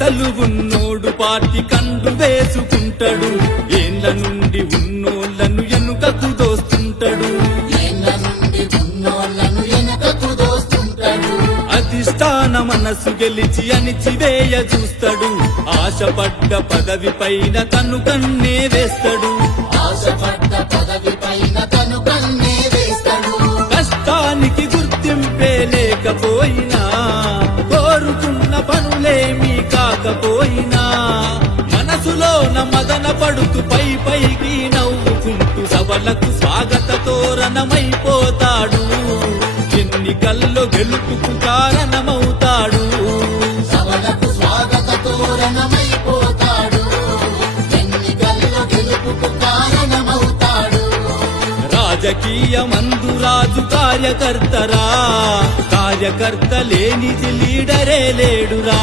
పైసలు ఉన్నోడు పార్టీ కండు వేసుకుంటాడు, ఏళ్ళ నుండి ఉన్నోళ్లను ఎనుకకు దోస్తుంటాడు. అధిష్టాన మనసు గెలిచి అణిచివేయ చూస్తాడు, ఆశపడ్డ పదవి పైన తను కన్నే వేస్తాడు. కష్టానికి గుర్తింపే లేకపోయినా, కోరుకున్న పనులేమీ కాకపోయినా, మనసులోన మదన పడుతూ పైకి నవ్వుకుంటూ సభలకు స్వాగత తోరణమైపోతాడు. ఎన్నికల్లో గెలుపుకు కారణమవుతాడు. రాజకీయమందు రాజు కార్యకర్తరా, కార్యకర్త లేనిది లీడరే లేడురా.